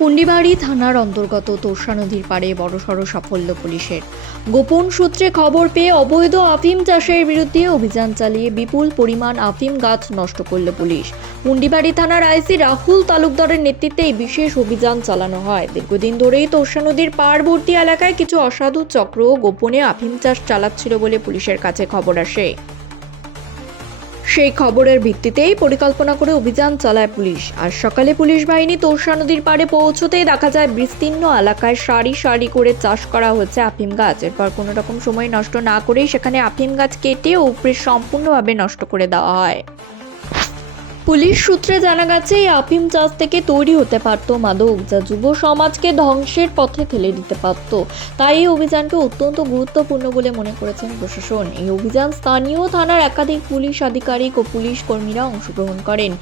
পুন্ডিবাড়ি থানার অন্তর্গত তোরসা নদীর পাড়ে বড়সড় সাফল্য পুলিশের। গোপন সূত্রে খবর পেয়ে অবৈধ আফিম চাষের বিরুদ্ধে অভিযান চালিয়ে বিপুল পরিমাণ আফিম গাছ নষ্ট করল পুলিশ। পুন্ডিবাড়ি থানার আইসি রাহুল তালুকদারের নেতৃত্বে এই বিশেষ অভিযান চালানো হয়। দীর্ঘদিন ধরেই তোরসা নদীর পাড়বর্তী এলাকায় কিছু অসাধু চক্র গোপনে আফিম চাষ চালাচ্ছিল বলে পুলিশের কাছে খবর আসে। সেই খবরের ভিত্তিতেই পরিকল্পনা করে অভিযান চালায় পুলিশ। আর সকালে পুলিশ বাহিনী তোরসা নদীর পাড়ে পৌঁছতেই দেখা যায় বিস্তীর্ণ এলাকায় সারি সারি করে চাষ করা হচ্ছে আফিম গাছ। এরপর কোনো রকম সময় নষ্ট না করেই সেখানে আফিম গাছ কেটে উপরে সম্পূর্ণভাবে নষ্ট করে দেওয়া হয়। পুলিশ সূত্রে জানা গেছে এই আফিম চাষ থেকে তৈরি হতে পারত মাদক, যা যুব সমাজকে ধ্বংসের পথে ঠেলে দিতে পারত। তাই এই অভিযানকে অত্যন্ত গুরুত্বপূর্ণ বলে মনে করেছেন প্রশাসন। এই অভিযান স্থানীয় থানার একাধিক পুলিশ আধিকারিক ও পুলিশ কর্মীরা অংশগ্রহণ করেন।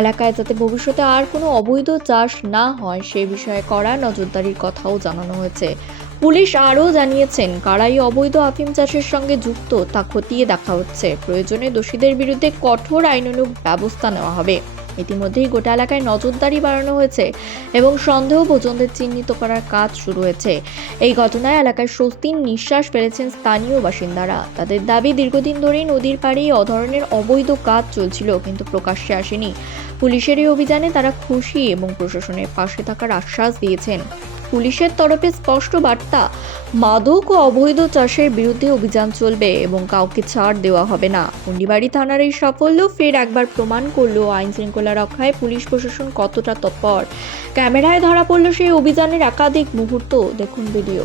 এলাকায় যাতে ভবিষ্যতে আর কোনো অবৈধ চাষ না হয় সে বিষয়ে কড়া নজরদারির কথাও জানানো হয়েছে। পুলিশ আরও জানিয়েছেন, কারা এই অবৈধ আফিম চাষের সঙ্গে যুক্ত তা খতিয়ে দেখা হচ্ছে। প্রয়োজনে দোষীদের বিরুদ্ধে কঠোর আইনানুগ ব্যবস্থা নেওয়া হবে। ইতিমধ্যেই গোটা এলাকায় নজরদারি বাড়ানো হয়েছে এবং সন্দেহভাজনদের চিহ্নিত করার কাজ শুরু হয়েছে। এই ঘটনায় এলাকায় স্বস্তির নিঃশ্বাস ফেলেছেন স্থানীয় বাসিন্দারা। তাদের দাবি, দীর্ঘদিন ধরেই নদীর পাড়ে এই ধরনের অবৈধ কাজ চলছিল, কিন্তু প্রকাশ্যে আসেনি। পুলিশের এই অভিযানে তারা খুশি এবং প্রশাসনের পাশে থাকার আশ্বাস দিয়েছেন। পুলিশের তরফে স্পষ্ট বার্তা, মাদক ও অবৈধ চাষের বিরুদ্ধে অভিযান চলবে এবং কাউকে ছাড় দেওয়া হবে না। পুন্ডিবাড়ি থানার এই সাফল্য ফের একবার প্রমাণ করলো আইন শৃঙ্খলা রক্ষায় পুলিশ প্রশাসন কতটা তৎপর। ক্যামেরায় ধরা পড়ল সেই অভিযানের একাধিক মুহূর্ত। দেখুন ভিডিও।